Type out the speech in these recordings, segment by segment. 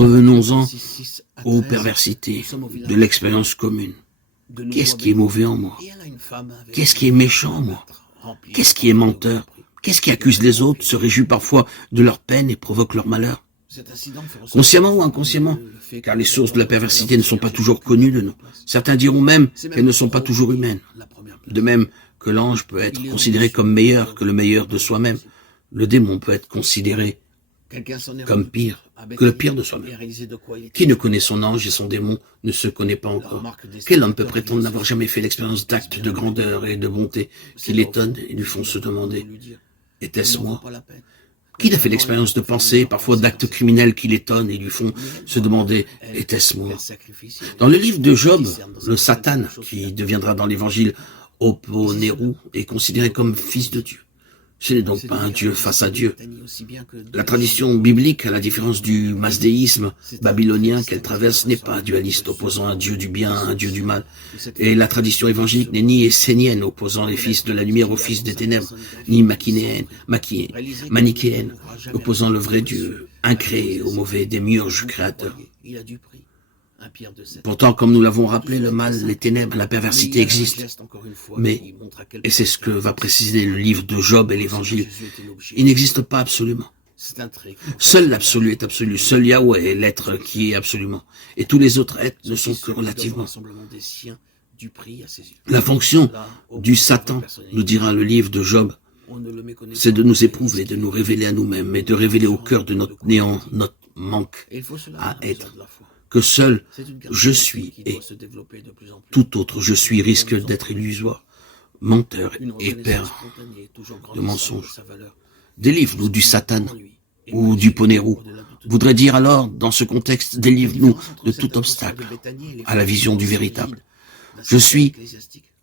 Revenons-en aux perversités de l'expérience commune. Qu'est-ce qui est mauvais en moi? Qu'est-ce qui est méchant en moi? Qu'est-ce qui est menteur? Qu'est-ce qui accuse les autres, se réjouit parfois de leur peine et provoque leur malheur? Consciemment ou inconsciemment, car les sources de la perversité ne sont pas toujours connues de nous. Certains diront même qu'elles ne sont pas toujours humaines. De même que l'ange peut être considéré comme meilleur que le meilleur de soi-même, le démon peut être considéré comme pire que le pire de soi-même. Qui ne connaît son ange et son démon ne se connaît pas encore. Quel homme peut prétendre n'avoir jamais fait l'expérience d'actes de grandeur et de bonté qui l'étonnent et lui font se demander « Était-ce moi ?» Qui n'a fait l'expérience de pensée, parfois d'actes criminels qui l'étonnent et lui font se demander « Était-ce moi ?» Dans le livre de Job, le Satan, qui deviendra dans l'évangile Oponeru, est considéré comme fils de Dieu. Ce n'est donc pas un Dieu face à Dieu. La tradition biblique, à la différence du masdéisme babylonien qu'elle traverse, n'est pas dualiste, opposant un Dieu du bien à un Dieu du mal. Et la tradition évangélique n'est ni essénienne, opposant les fils de la lumière aux fils des ténèbres, ni manichéenne, opposant le vrai Dieu, incréé au mauvais démiurge créateur. Pourtant, comme nous l'avons rappelé, le mal, les ténèbres, la perversité existent. Mais, et c'est ce que va préciser le livre de Job et l'Évangile, il n'existe pas absolument. Seul l'absolu est absolu, seul Yahweh est l'être qui est absolument. Et tous les autres êtres ne sont que relativement. La fonction du Satan, nous dira le livre de Job, c'est de nous éprouver, de nous révéler à nous-mêmes et de révéler au cœur de notre néant, notre manque à être. Que seul je suis et tout autre je suis risque d'être illusoire, menteur et père de mensonges. Délivre-nous du Satan ou du Poneru. Voudrait dire alors, dans ce contexte, délivre-nous de tout obstacle à la vision du véritable. Je suis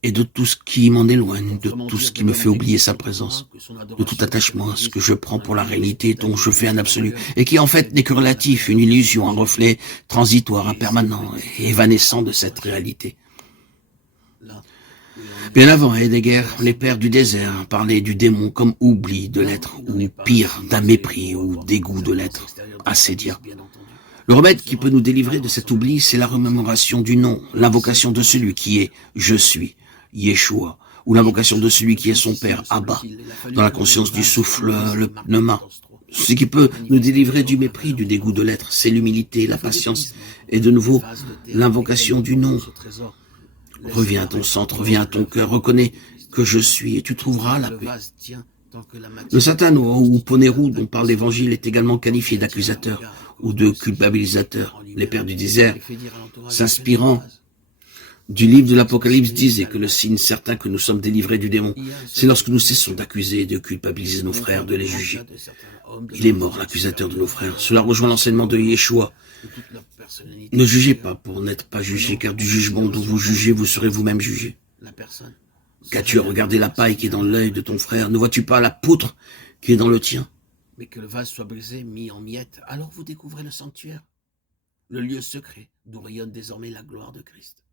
et de tout ce qui m'en éloigne, de tout ce qui me fait oublier sa présence, de tout attachement à ce que je prends pour la réalité dont je fais un absolu, et qui en fait n'est que relatif, une illusion, un reflet transitoire, impermanent et évanescent de cette réalité. Bien avant Heidegger, les pères du désert parlaient du démon comme oubli de l'être, ou pire, d'un mépris ou dégoût de l'être, assédia. Le remède qui peut nous délivrer de cet oubli, c'est la remémoration du nom, l'invocation de celui qui est « Je suis », Yeshua, ou l'invocation de celui qui est son père, Abba, dans la conscience du souffle, le pneuma. Ce qui peut nous délivrer du mépris, du dégoût de l'être, c'est l'humilité, la patience, et de nouveau, l'invocation du nom. Reviens à ton centre, reviens à ton cœur, reconnais que je suis, et tu trouveras la paix. Le Satan ou Poneru dont parle l'Évangile est également qualifié d'accusateur ou de culpabilisateur. Les pères du désert, s'inspirant du livre de l'Apocalypse, disaient que le signe certain que nous sommes délivrés du démon, c'est lorsque nous cessons d'accuser et de culpabiliser nos frères, de les juger. Il est mort, l'accusateur de nos frères. Cela rejoint l'enseignement de Yeshua. Ne jugez pas pour n'être pas jugé, car du jugement dont vous jugez, vous serez vous-même jugé. Qu'as-tu à regarder la paille qui est dans l'œil de ton frère? Ne vois-tu pas la poutre qui est dans le tien? Mais que le vase soit brisé, mis en miettes, alors vous découvrez le sanctuaire, le lieu secret d'où rayonne désormais la gloire de Christ.